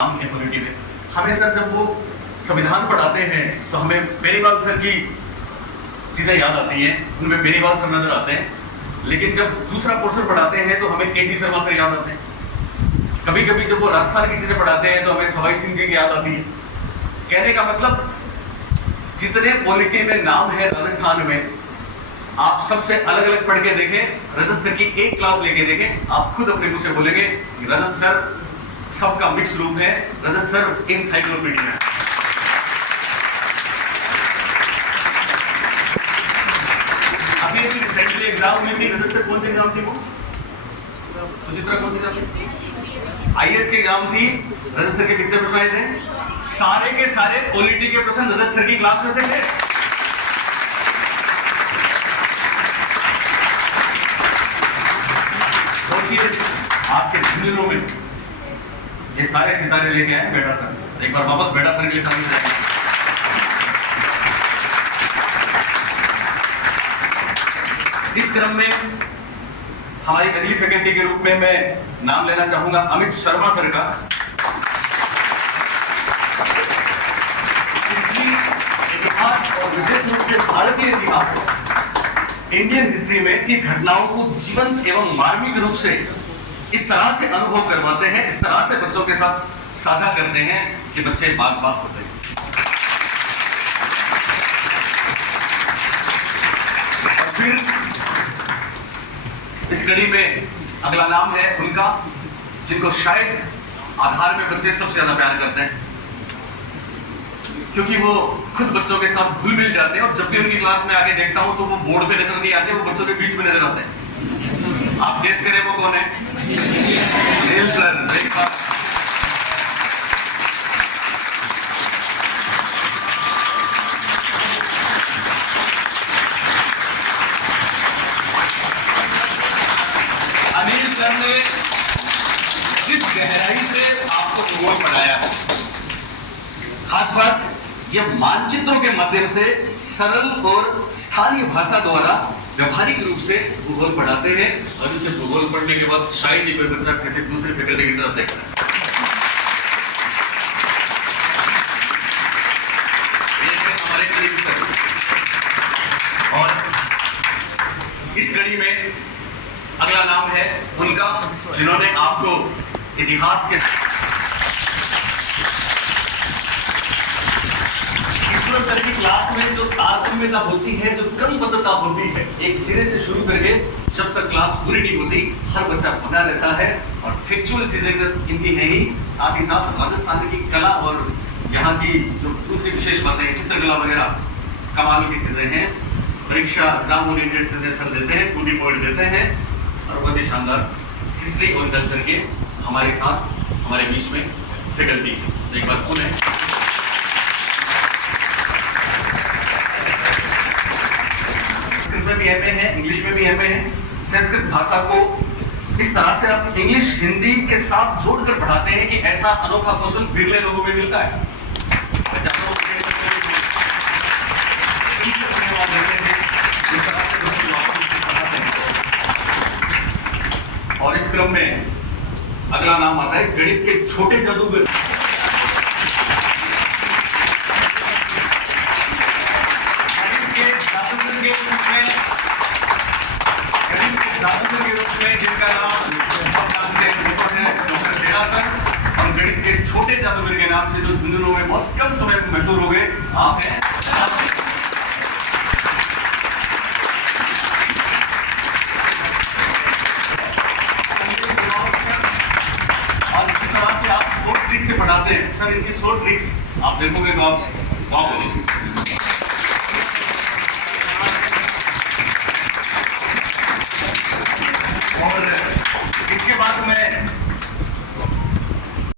Polity में हमें sir जब वो संविधान पढ़ाते हैं तो हमें बेनीवाल सर की चीज़ें याद आती हैं, उनमें बेनीवाल सर नजर आते हैं। लेकिन जब दूसरा पोर्शन पढ़ाते हैं तो हमें के.टी. शर्मा सर याद आते हैं। कभी कभी जब वो राजस्थान की चीज़ें पढ़ाते हैं तो हमें सवाई सिंह जी की याद आती है। कहने का मतलब जितने पॉलिटी में नाम है राजस्थान में, आप सबसे अलग अलग पढ़ के देखें, रजत सर की एक क्लास लेके देखें, आप खुद अपने मुंह से बोलेंगे रजत सर सबका मिक्स रूप है, रजत सर एनसाइक्लोपीडिया है। अभी अभी रिसेंटली एग्जाम में भी रजत सर कौन सी एग्जाम थी वो? सुचित्रा कौन सी एग्जाम? आईएएस की एग्जाम थी। रजत सर के कितने प्रश्न आए थे? सारे के सारे पॉलिटी के प्रश्न रजत सर की क्लास में से थे। सोचिए आपके झुंझुनू में ये सारे सितारे लेके आए बेटा सर, एक बार वापस बेटा सर के लिए ताली बजाएं। इस क्रम में हमारी अगली फैकल्टी के रूप में मैं नाम लेना चाहूंगा अमित शर्मा सर का। इसकी इतिहास और विशेष रूप से भारतीय इतिहास, इंडियन हिस्ट्री में की घटनाओं को जीवंत एवं मार्मिक रूप से इस तरह से अनुभव करवाते हैं, इस तरह से बच्चों के साथ साझा करते हैं कि बच्चे बाग बाग होते हैं। और फिर इस कड़ी में अगला नाम है उनका जिनको शायद आधार में बच्चे सबसे ज्यादा प्यार करते हैं, क्योंकि वो खुद बच्चों के साथ घुल मिल जाते हैं और जब भी उनकी क्लास में आके देखता हूं तो वो बोर्ड पे नजर नहीं आते, वो बच्चों के बीच में नजर आते हैं। आप गेस करें वो कौन है? अनिल सर। अनिल सर ने जिस गहराई से आपको भूगोल पढ़ाया, खास बात ये मानचित्रों के माध्यम से सरल और स्थानीय भाषा द्वारा व्यवहारिक रूप से भूगोल पढ़ाते हैं, और इसे भूगोल पढ़ने के बाद शायद ही कोई बच्चा किसी दूसरे फैकल्टी की तरफ देखता है। हमारे करीब सर। और इस कड़ी में अगला नाम है उनका जिन्होंने आपको इतिहास के सर की क्लास में जो तारतम्यता होती है, जो क्रमबद्धता होती है, एक सिरे से शुरू करके जब तक क्लास पूरी नहीं होती हर बच्चा बना रहता है, और फैक्चुअल चीजें इनकी है ही, साथ ही साथ राजस्थान की कला और यहाँ की जो दूसरी विशेष बातें चित्रकला वगैरह कमाल की चीजें हैं। परीक्षा एग्जाम ओरिएंटेड चीजें सर देते हैं, पूरी पॉइंट देते हैं, और बहुत ही शानदार हिस्ट्री और कल्चर के हमारे साथ हमारे बीच में फैकल्टी है। एक बार कौन है? में भी एमए है, इंग्लिश में भी एमए है। संस्कृत भाषा को इस तरह से आप इंग्लिश हिंदी के साथ जोड़कर पढ़ाते हैं कि ऐसा अनोखा कौशल बिरले लोगों में मिलता है। और इस क्रम में अगला नाम आता है गणित के छोटे जादूगर। जिनका नाम और गणित के छोटे जादूगर के नाम से जो झुंझुनू में बहुत कम समय में मशहूर हो गए, आप हैं। और इस तरह से आप 100 ट्रिक्स से पढ़ाते हैं सर, इनकी 100 ट्रिक्स आप देखोगे तो आप वाह बोलोगे।